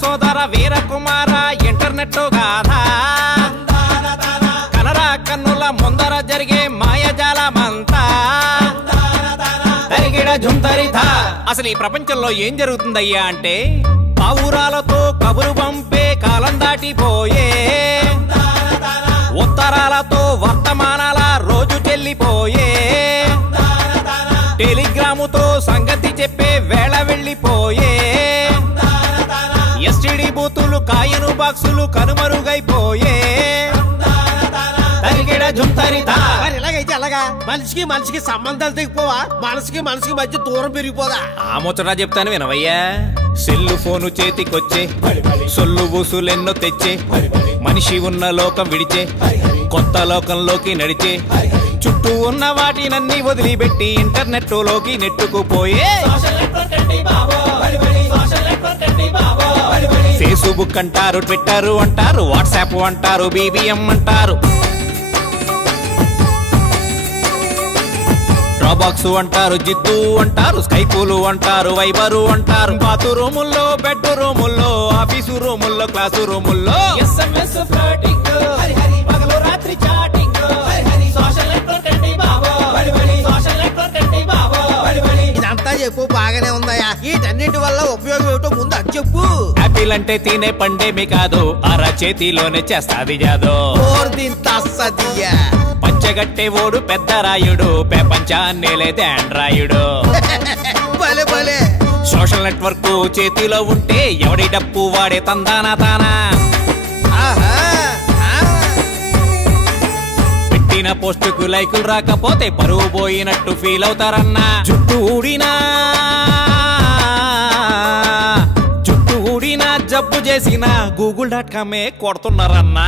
సోదర వీరకుమార ఇంటర్నెట్ గాథ కనరా కన్నుల ముందర జరిగే మాయజాలమంతా తరిగిడ జుంతరిథా. అసలు ఈ ప్రపంచంలో ఏం జరుగుతుందయ్యా అంటే పావురాలతో కబురు పంపే కాలం దాటిపోయే, ఉత్తరాలతో వర్తమానాల రోజు చెల్లిపోయే, టెలిగ్రాముతో సంగతి చెప్పే వేళ వెళ్ళిపోయే, ఎస్టిడి బూతులు కాయను బాక్సులు కనుమరుగైపోయే. ఇలాగైతే అలాగా మనిషికి మనిషికి సంబంధాలు తెగిపోవా, మనసుకి మనసుకి మధ్య దూరం పెరిగిపోదా? ఆ ముచ్చటా చెప్తాను వినవయ్యా. సెల్లు ఫోను చేతికొచ్చే సొల్లు బూసులెన్నో తెచ్చే, మనిషి ఉన్న లోకం విడిచే కొత్త లోకంలోకి నడిచే, చుట్టూ ఉన్న వాటినన్నీ వదిలిపెట్టి ఇంటర్నెట్ లోకి నెట్టుకుపోయే. ఫేస్బుక్ అంటారు, ట్విట్టర్ అంటారు, వాట్సాప్ అంటారు, BBM అంటారు, డ్రాబాక్స్ అంటారు, జిద్దు అంటారు, స్కైపులు అంటారు, వైబరు అంటారు, బాత్రూముల్లో బెడ్ రూముల్లో ఆఫీసు రూముల్లో క్లాసు రూముల్లో SMS ఫ్లోటింగ్, పగలు రాత్రి చాటింగ్, సోషల్ నెట్వర్క్ బాబో, సోషల్ నెట్వర్క్ బాబో. ఇదంతా చెప్పు బాగానే ఉందయ్యా, వీటన్నిటి వల్ల ఉపయోగం ఏమిటో ముందు అది చెప్పు. యాపిల్ అంటే తినే పండేమి కాదు, అర చేతిలోనే చేస్తాది జాదో. పంచగట్టే ఓడు పెద్ద రాయుడు, ప్రపంచాన్నే లేదే ఆండ్రాయుడు. సోషల్ నెట్వర్క్ చేతిలో ఉంటే ఎవడి డప్పు వాడే తందానా తానా. పెట్టిన పోస్టుకు లైకులు రాకపోతే పరువు పోయినట్టు ఫీల్ అవుతారన్నా. జుట్టు ఊడినా జబ్బు చేసిన google.com కొడుతున్నారన్నా.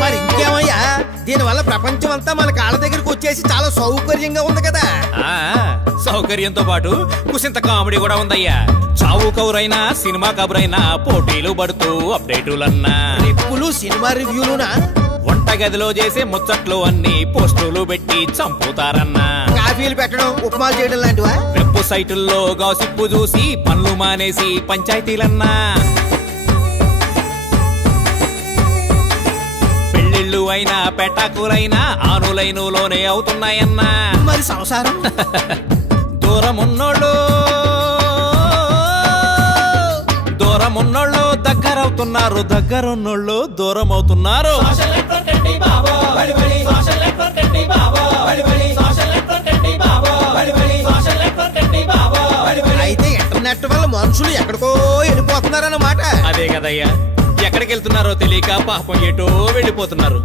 మరి ఇంకేమయ్యా, దీనివల్ల ప్రపంచం అంతా మన కాళ్ళ దగ్గరకు వచ్చేసి చాలా సౌకర్యంగా ఉంది కదా. సౌకర్యంతో పాటు కుసింత కామెడీ కూడా ఉందయ్యా. చావు కబురైనా సినిమా కబురైనా పోటీలు పడుతూ అప్డేటులన్నా, రిప్పులు సినిమా రివ్యూలునా, వంటగదిలో చేసే ముచ్చట్లు అన్ని పోస్టులు పెట్టి చంపుతారన్నా. కాఫీలు పెట్టడం ఉప్మాలు చేయడం లాంటివా? వెబ్ సైటుల్లో గాసిప్పు చూసి పనులు మానేసి పంచాయతీలన్నా. పెళ్లిళ్ళు అయినా పెటాకులైనా ఆనులైనులోనే అవుతున్నాయన్నా. మరి సంసారం దూరమున్నోళ్ళు దగ్గరవుతున్నారు, దగ్గరున్నోళ్ళు దూరం అవుతున్నారు. అయితే ఇంటర్నెట్ వల్ల మనుషులు ఎక్కడికో వెళ్ళిపోతున్నారన్నమాట. అదే కదయ్యా, ఎక్కడికి వెళ్తున్నారో తెలియక పాపం ఎటో వెళ్ళిపోతున్నారు.